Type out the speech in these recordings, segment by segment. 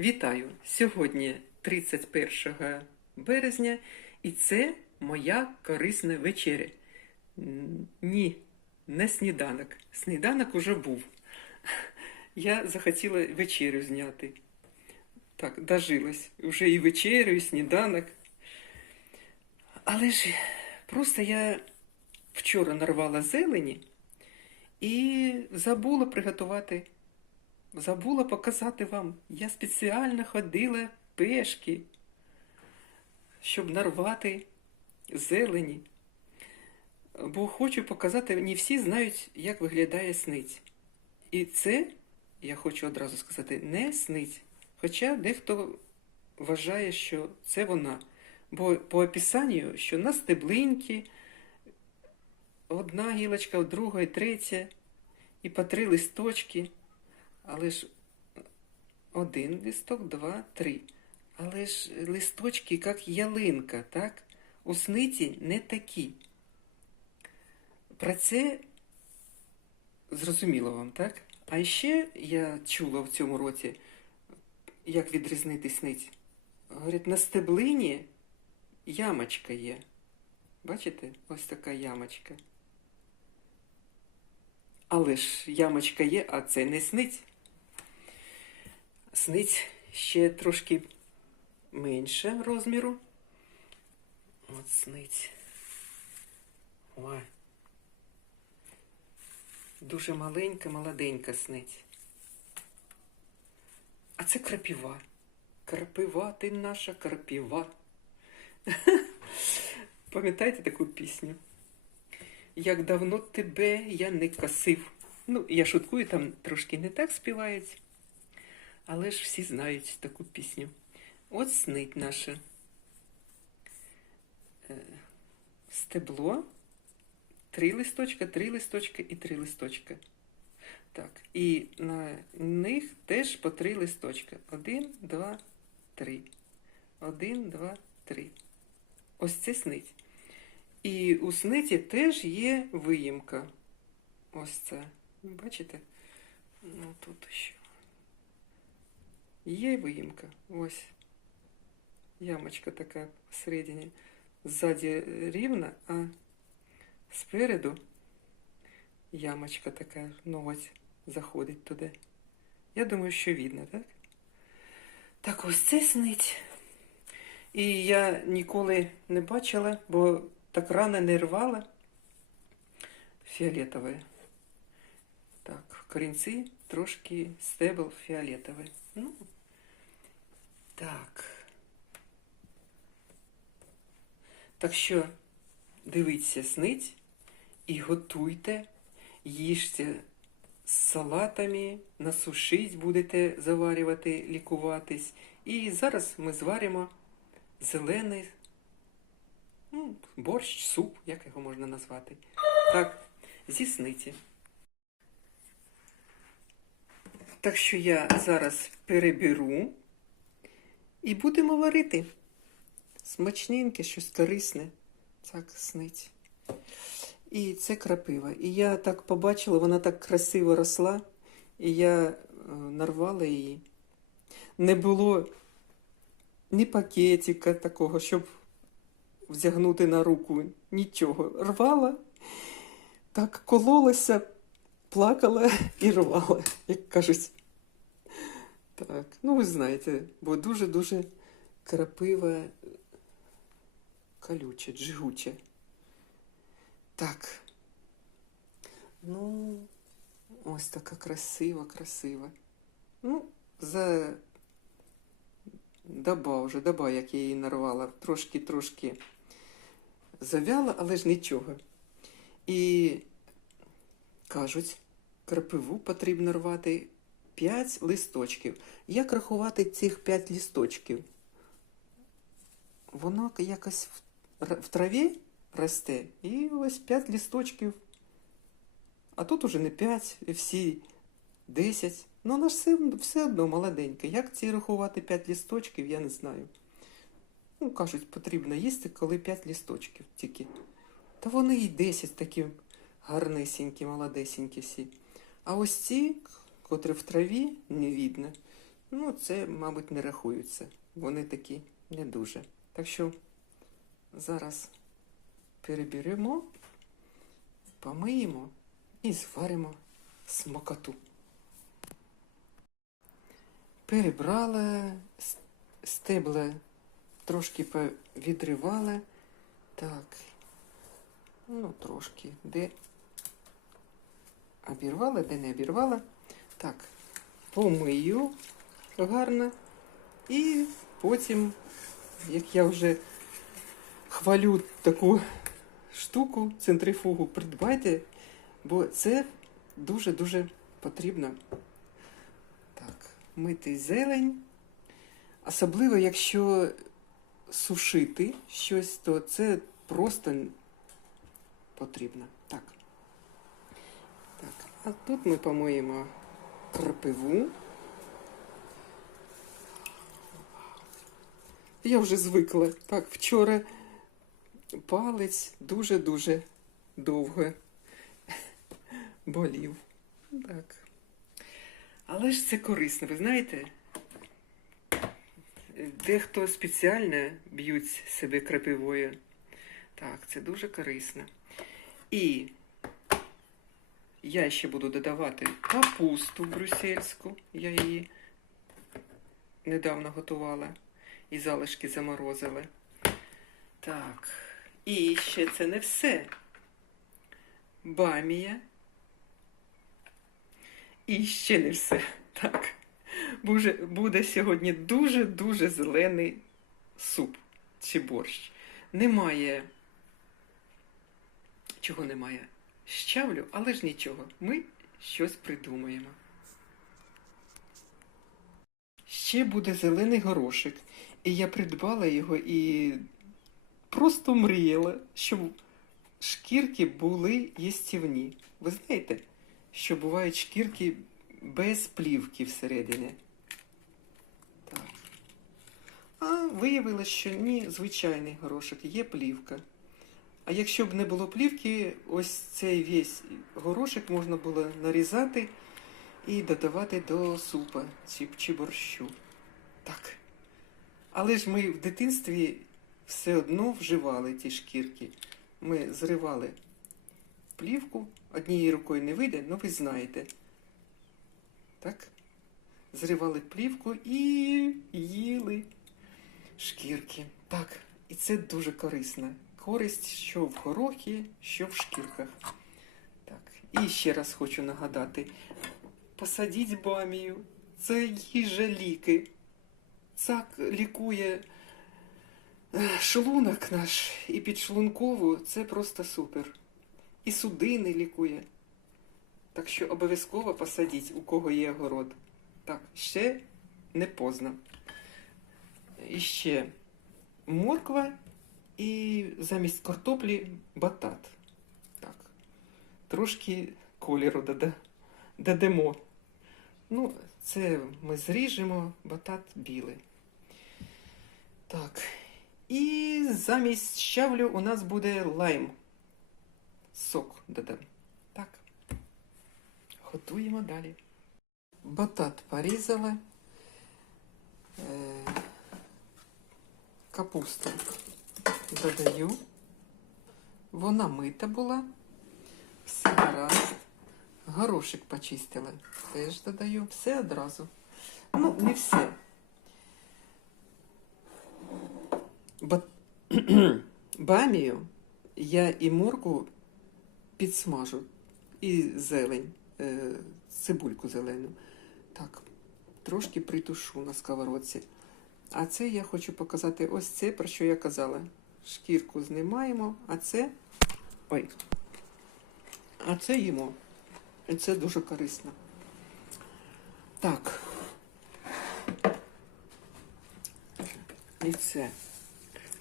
Вітаю! Сьогодні 31 березня, і це моя корисна вечеря. Ні, не сніданок. Сніданок уже був. Я захотіла вечерю зняти. Так, дожилась. Уже і вечерю, і сніданок. Але ж просто я вчора нарвала зелені і забула приготувати Забула показати вам. Я спеціально ходила пешки, щоб нарвати зелені. Бо хочу показати, не всі знають, як виглядає сниць. І це, я хочу одразу сказати, не сниць. Хоча дехто вважає, що це вона. Бо по описанню, що на стеблинки одна гілочка, друга і третя, і по три листочки. Але ж один листок, два, три. Але ж листочки, як ялинка, так? У сниці не такі. Про це зрозуміло вам, так? А ще я чула в цьому році, як відрізнити сниць. Говорять, на стеблині ямочка є. Бачите? Ось така ямочка. Але ж ямочка є, а це не сниць. Сниць ще трошки менше розміру. От сниць. Ой. Дуже маленька, молоденька сниць. А це крапіва. Крапива ти наша крапіва. Пам'ятаєте таку пісню? Як давно тебе я не косив. Ну, я шуткую, там трошки не так співають. Але ж всі знають таку пісню. От снить наше Е, стебло, три листочка, три листочка і три листочка. Так, і на них теж по три листочка. Один, два, три. Один, два, три. Ось це снить. І у сниті теж є виїмка. Ось це. Бачите? Ну тут ще. Є виїмка. Ось. Ямочка така всередині. Ззаді рівна, а спереду ямочка така, ноготь заходить туди. Я думаю, що видно, так? Так ось це снить. І я ніколи не бачила, бо так рано не рвала. Фіолетове. Так, корінці трошки стебл фіолетовий. Ну, так. Так що дивіться снить і готуйте, їжте з салатами, насушить будете заварювати, лікуватись. І зараз ми зваримо зелений ну, борщ, суп, як його можна назвати. Так, зі сниті. Так що я зараз переберу і будемо варити. Смачненьке, щось корисне. Так, снить. І це крапива. І я так побачила, вона так красиво росла, і я е, нарвала її. Не було ні пакетика такого, щоб взягнути на руку, нічого. Рвала, так кололася, плакала і рвала, як кажуть. Так, ну ви знаєте, бо дуже-дуже крапива колюче, джигуче. Так. Ну, ось така красива, красива. Ну, за доба вже, доба, як я її нарвала, трошки-трошки завяла, але ж нічого. І кажуть, крапиву потрібно рвати 5 листочків. Як рахувати цих 5 листочків? Воно якось в, траві росте, і ось 5 листочків. А тут уже не 5, і всі 10. Ну, вона ж все, одно молоденька. Як ці рахувати 5 листочків, я не знаю. Ну, кажуть, потрібно їсти, коли 5 листочків тільки. Та вони і 10 такі гарнесенькі, молодесенькі всі. А ось ці, котрі в траві, не видно. Ну, це, мабуть, не рахуються. Вони такі не дуже. Так що зараз переберемо, помиємо і зваримо смакоту. Перебрала, с- стебла трошки відривала. Так. Ну, трошки. Де обірвала, де не обірвала. Так, помию гарно. І потім, як я вже хвалю таку штуку, центрифугу, придбайте, бо це дуже-дуже потрібно. Так, мити зелень. Особливо, якщо сушити щось, то це просто потрібно. Так. А тут ми помиємо крапиву. Я вже звикла. Так, вчора палець дуже-дуже довго болів. Так. Але ж це корисно, ви знаєте? Дехто спеціально б'ють себе крапивою. Так, це дуже корисно. І я ще буду додавати капусту брюссельську. Я її недавно готувала і залишки заморозила. Так. І ще це не все. Бамія. І ще не все. Так. Буде, буде сьогодні дуже-дуже зелений суп чи борщ. Немає. Чого немає? Щавлю, але ж нічого. Ми щось придумаємо. Ще буде зелений горошик. І я придбала його і просто мріяла, щоб шкірки були їстівні. Ви знаєте, що бувають шкірки без плівки всередині. Так. А виявилось, що ні, звичайний горошок, є плівка. А якщо б не було плівки, ось цей весь горошок можна було нарізати і додавати до супа чи, чи борщу. Так. Але ж ми в дитинстві все одно вживали ті шкірки. Ми зривали плівку, однією рукою не вийде, ну ви знаєте. Так? Зривали плівку і їли шкірки. Так, і це дуже корисно. Користь що в горохі, що в шкірках. Так, і ще раз хочу нагадати: посадіть бамію. Це їжа ліки. Цак лікує е, шлунок наш і підшлункову. Це просто супер. І судини лікує. Так що обов'язково посадіть, у кого є город. Так, ще не поздно. І ще морква і замість картоплі батат. Так. Трошки кольору дода- додамо. Ну, це ми зріжемо батат білий. Так. І замість щавлю у нас буде лайм. Сок додам. Так. Готуємо далі. Батат порізала. Е, Капусту додаю. Вона мита була. Все гаразд. Горошик почистила. Теж додаю. Все одразу. Ну, не все. Ба... Бамію я і морку підсмажу. І зелень, е, цибульку зелену. Так, трошки притушу на сковородці. А це я хочу показати ось це, про що я казала. Шкірку знімаємо, а це. Ой. А це їмо. І це дуже корисно. Так. І це.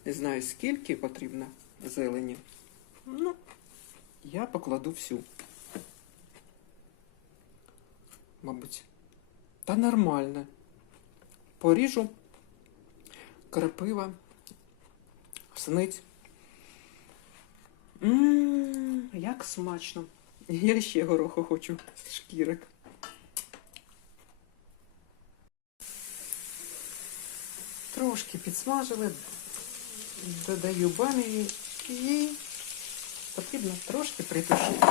Не знаю, скільки потрібно зелені. Ну, я покладу всю. Мабуть. Та нормально. Поріжу крапива, сниць. Ммм, як смачно. Я ще гороху хочу з шкірок. трошки підсмажили, додаю бамії і потрібно трошки притушити.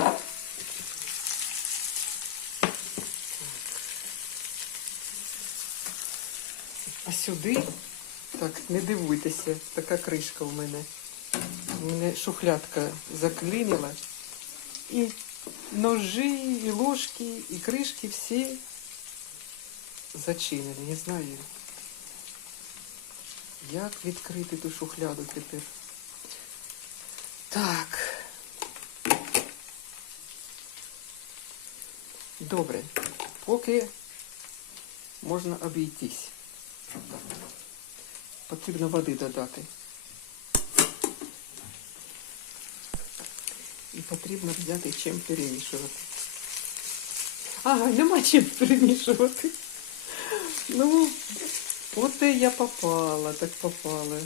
А сюди, так, не дивуйтеся, така кришка у мене. У мене шухлядка заклинила. І ножі, і ложки, і кришки всі зачинені. Не знаю, як відкрити ту шухляду тепер. Так. Добре. Поки можна обійтись. Потрібно води додати. І потрібно взяти чим перемішувати. Ага, нема чим перемішувати. Ну, от і я попала, так попала.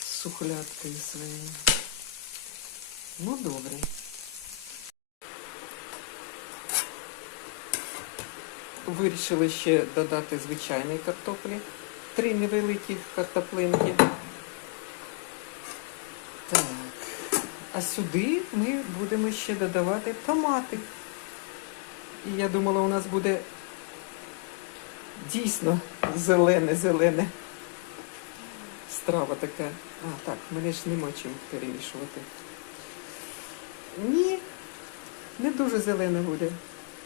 З шухлядкою своєю. Ну, добре. Вирішили ще додати звичайної картоплі. Три невеликі картоплинки. Так. А сюди ми будемо ще додавати томати. І я думала, у нас буде дійсно зелене-зелене. Страва така. А, так, мене ж нема чим перемішувати. Ні, не дуже зелене буде.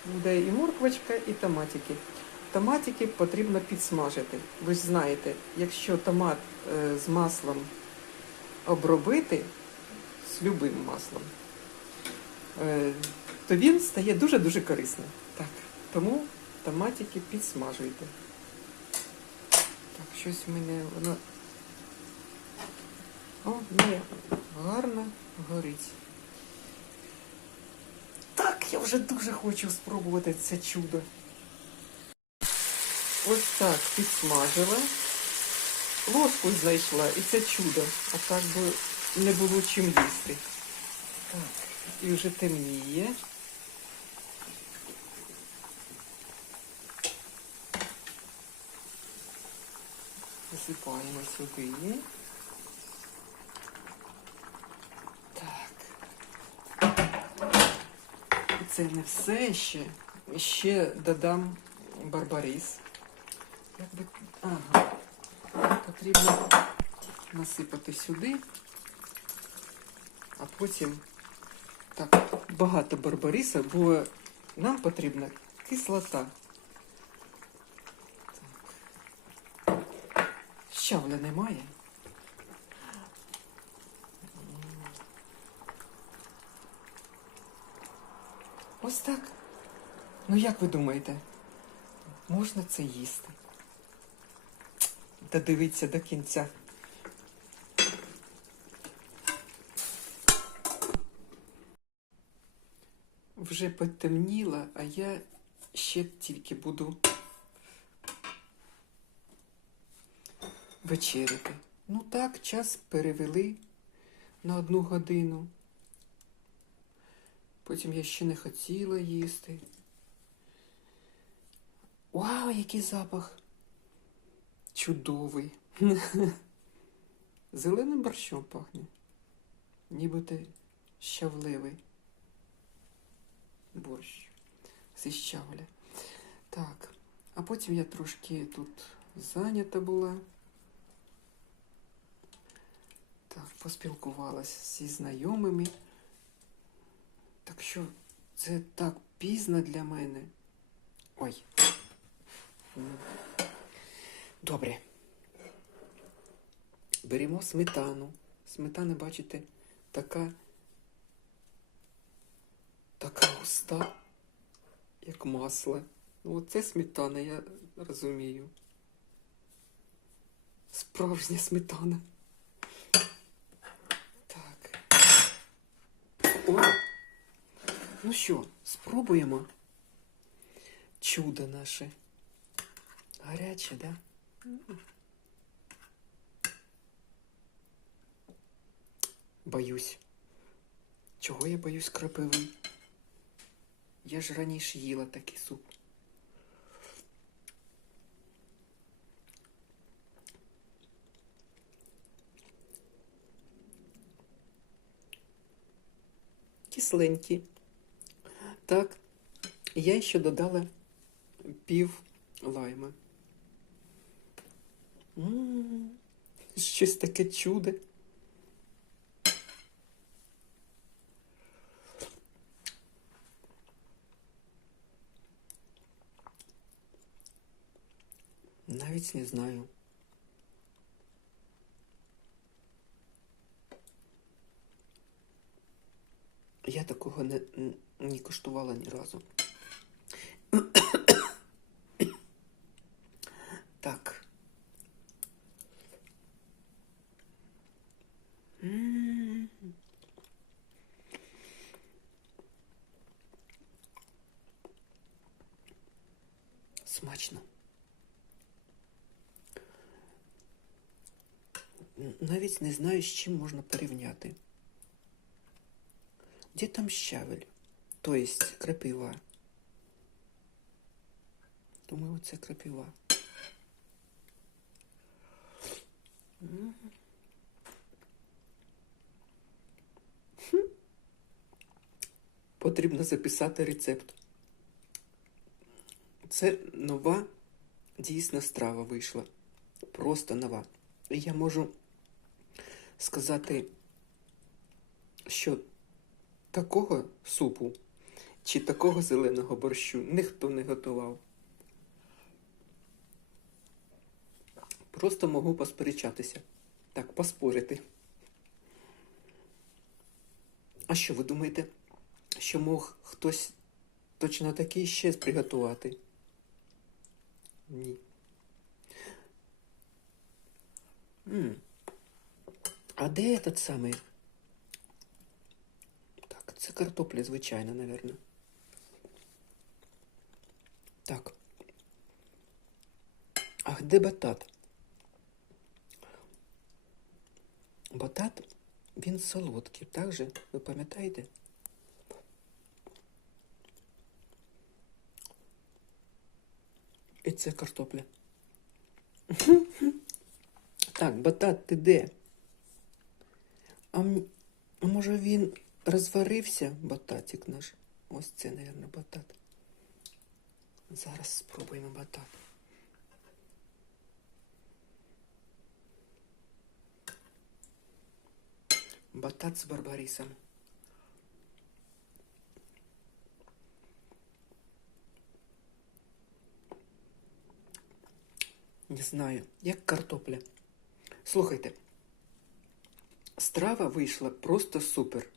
Буде і морквочка, і томатики. Томатики потрібно підсмажити. Ви ж знаєте, якщо томат е, з маслом обробити, з любим маслом, е, то він стає дуже-дуже корисним. Так, тому томатики підсмажуйте. Так, щось в мене воно. О, ні, гарно горить. Так, я вже дуже хочу спробувати це чудо. Ось так підсмажила. Ложку знайшла і це чудо. А так би не було чим їсти. Так, і вже темніє. Засипаємо сюди. Так. І це не все ще. Ще додам барбарис. Як би... Ага. Потрібно насипати сюди, а потім так, багато барбариса, бо нам потрібна кислота. Щавля немає. Ось так. Ну як ви думаєте, можна це їсти? Та дивіться до кінця. Вже потемніло, а я ще тільки буду вечеряти. Ну так, час перевели на одну годину. Потім я ще не хотіла їсти. Вау, який запах! Чудовий. Зеленим борщом пахне. Нібито щавливий борщ зі щавля. Так, а потім я трошки тут зайнята була. Так, поспілкувалася зі знайомими. Так що це так пізно для мене. Ой. Добре. Беремо сметану. Сметана, бачите, така, така густа, як масло. Ну, оце сметана, я розумію. Справжня сметана. Так. О! Ну що, спробуємо чудо наше. Гаряче, да? Боюсь. Чого я боюсь крапиви? Я ж раніше їла такий суп. Кисленькі. Так, я ще додала пів лайма. М, Щось таке чудо. Навіть не знаю. Я такого не, не коштувала ні разу. Так. М. Смачно. Навіть не знаю, з чим можна порівняти. Де там щавель? То есть крапива. Думаю, це крапива. Потрібно записати рецепт. Це нова дійсна страва вийшла. Просто нова. І я можу сказати, що такого супу чи такого зеленого борщу ніхто не готував. Просто можу посперечатися. Так, поспорити. А що ви думаєте, що мог хтось точно такий ще приготувати? Ні. М. А де этот самий? Так, це картопля звичайна, напевно. Так. А де батат? Батат, він солодкий, так же? Ви пам'ятаєте? Це картопля. Так, батат, ти де? А може він розварився, бататик наш? Ось це, мабуть, батат. Зараз спробуємо батат. Батат з барбарисом. Не знаю, як картопля. Слухайте, страва вийшла просто супер.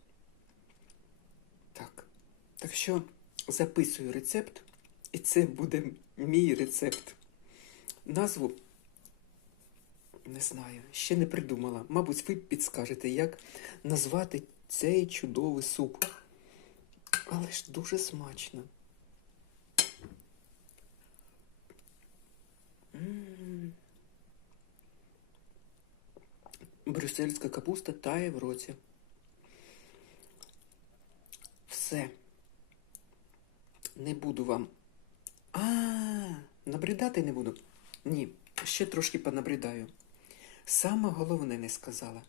Так. Так що записую рецепт, і це буде мій рецепт. Назву не знаю, ще не придумала. Мабуть, ви підскажете, як назвати цей чудовий суп. Але ж дуже смачно. Брюссельська капуста тає в роті. Все. Не буду вам. А, набридати не буду. Ні, ще трошки понабридаю. Саме головне не сказала.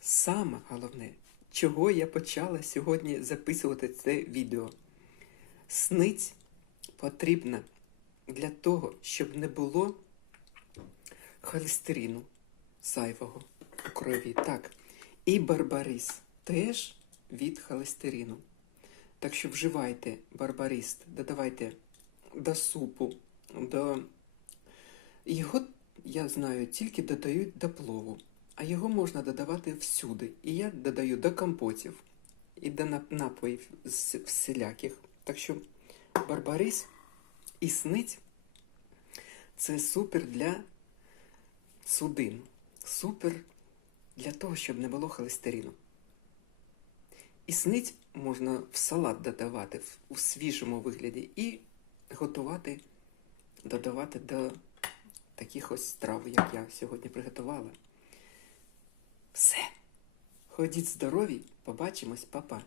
Саме головне, чого я почала сьогодні записувати це відео. Сниць потрібна для того, щоб не було холестерину зайвого у крові. Так. І барбарис теж від холестерину. Так що вживайте барбарист, додавайте до супу, до його, я знаю, тільки додають до плову, а його можна додавати всюди. І я додаю до компотів і до напоїв всіляких. Так що барбарис і сниць це супер для судин. Супер для того, щоб не було холестерину. І сниць можна в салат додавати у свіжому вигляді і готувати, додавати до таких ось страв, як я сьогодні приготувала. Все. Ходіть здорові, побачимось, папа.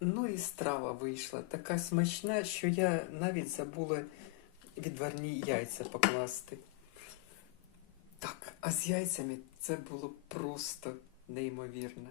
Ну і страва вийшла така смачна, що я навіть забула відварні яйця покласти. А з яйцями це було просто неймовірно.